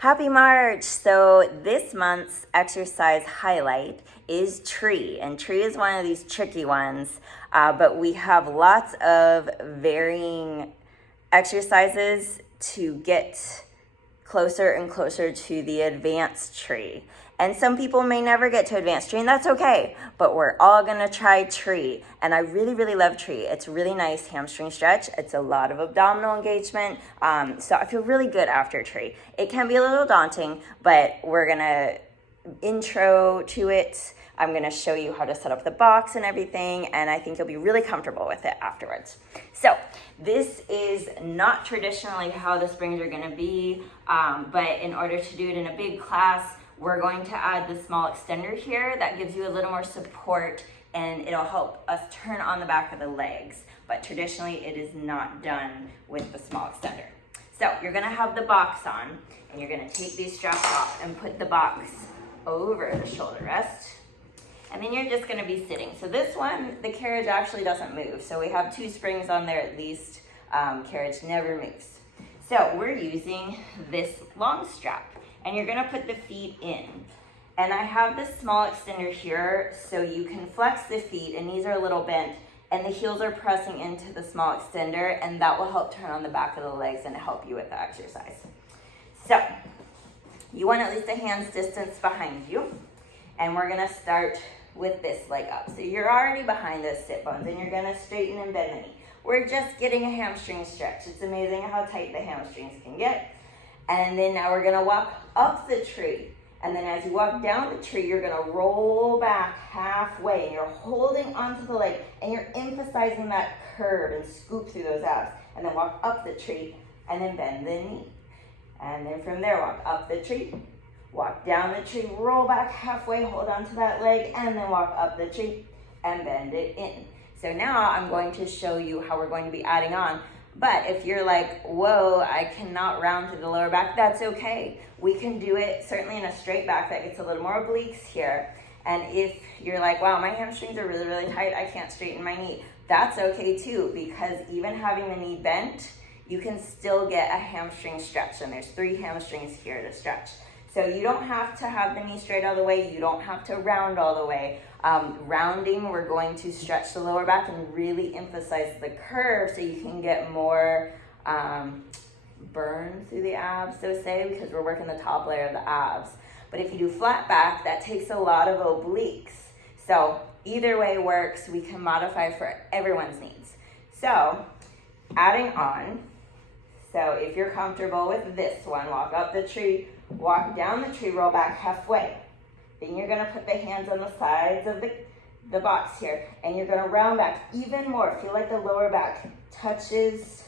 Happy March! So this month's exercise highlight is tree, and tree is one of these tricky ones, but we have lots of varying exercises to get closer and closer to the advanced tree. And some people may never get to advanced tree, and that's okay, but we're all gonna try tree. And I really, really love tree. It's a really nice hamstring stretch. It's a lot of abdominal engagement, so I feel really good after tree. It can be a little daunting, but we're gonna intro to it. I'm gonna show you how to set up the box and everything, and I think you'll be really comfortable with it afterwards. So this is not traditionally how the springs are gonna be, but in order to do it in a big class, we're going to add the small extender here that gives you a little more support, and it'll help us turn on the back of the legs. But traditionally it is not done with the small extender. So you're gonna have the box on, and you're gonna take these straps off and put the box over the shoulder rest. And then you're just gonna be sitting. So this one, the carriage actually doesn't move. So we have 2 springs on there at least. Carriage never moves. So we're using this long strap, and you're gonna put the feet in. And I have this small extender here so you can flex the feet, and these are a little bent, and the heels are pressing into the small extender, and that will help turn on the back of the legs and help you with the exercise. So you want at least a hand's distance behind you, and we're gonna start with this leg up. So you're already behind those sit bones, and you're gonna straighten and bend the knee. We're just getting a hamstring stretch. It's amazing how tight the hamstrings can get. And then now we're gonna walk up the tree. And then as you walk down the tree, you're gonna roll back halfway, and you're holding onto the leg, and you're emphasizing that curve and scoop through those abs. And then walk up the tree, and then bend the knee. And then from there, walk up the tree, walk down the tree, roll back halfway, hold onto that leg, and then walk up the tree and bend it in. So now I'm going to show you how we're going to be adding on. But if you're like, whoa, I cannot round through the lower back, that's okay. We can do it certainly in a straight back that gets a little more obliques here. And if you're like, wow, my hamstrings are really, really tight, I can't straighten my knee, that's okay too, because even having the knee bent, you can still get a hamstring stretch, and there's 3 hamstrings here to stretch. So you don't have to have the knee straight all the way, you don't have to round all the way. Rounding, we're going to stretch the lower back and really emphasize the curve so you can get more burn through the abs, so to say, because we're working the top layer of the abs. But if you do flat back, that takes a lot of obliques. So either way works. We can modify for everyone's needs. So adding on, so if you're comfortable with this one, walk up the tree, walk down the tree, roll back halfway. Then you're gonna put the hands on the sides of the box here, and you're gonna round back even more. Feel like the lower back touches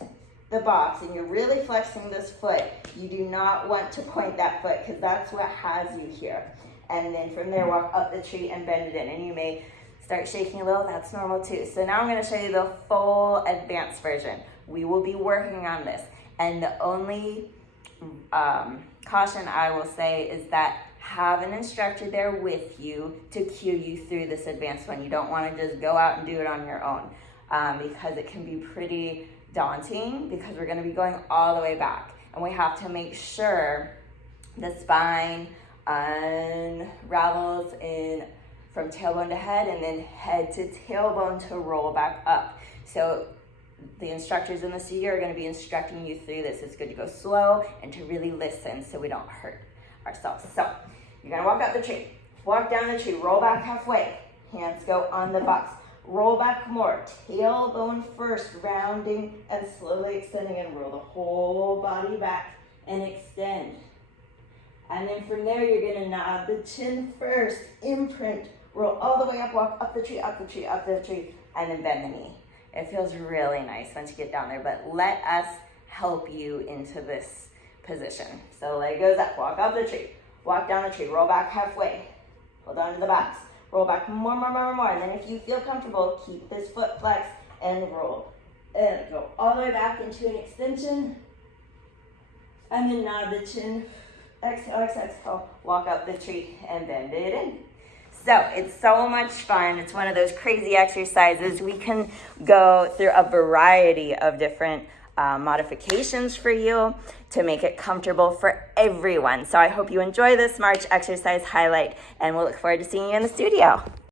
the box, and you're really flexing this foot. You do not want to point that foot, because that's what has you here. And then from there, walk up the tree and bend it in. And you may start shaking a little, that's normal too. So now I'm gonna show you the full advanced version. We will be working on this. And the only caution I will say is that have an instructor there with you to cue you through this advanced one. You don't want to just go out and do it on your own, because it can be pretty daunting, because we're going to be going all the way back, and we have to make sure the spine unravels in from tailbone to head, and then head to tailbone to roll back up. So the instructors in the studio are going to be instructing you through this. It's good to go slow and to really listen so we don't hurt ourselves. So you're going to walk up the tree, walk down the tree, roll back halfway, hands go on the box, roll back more, tailbone first, rounding and slowly extending, and roll the whole body back and extend. And then from there, you're going to nod the chin first, imprint, roll all the way up, walk up the tree, up the tree, up the tree, and then bend the knee. It feels really nice once you get down there, but let us help you into this position. So leg goes up, walk up the tree, walk down the tree, roll back halfway, hold on to the box, roll back more, and then if you feel comfortable, keep this foot flexed and roll. And go all the way back into an extension, and then nod the chin, exhale, exhale, exhale, walk up the tree and bend it in. So it's so much fun. It's one of those crazy exercises. We can go through a variety of different modifications for you to make it comfortable for everyone. So I hope you enjoy this March exercise highlight, and we'll look forward to seeing you in the studio.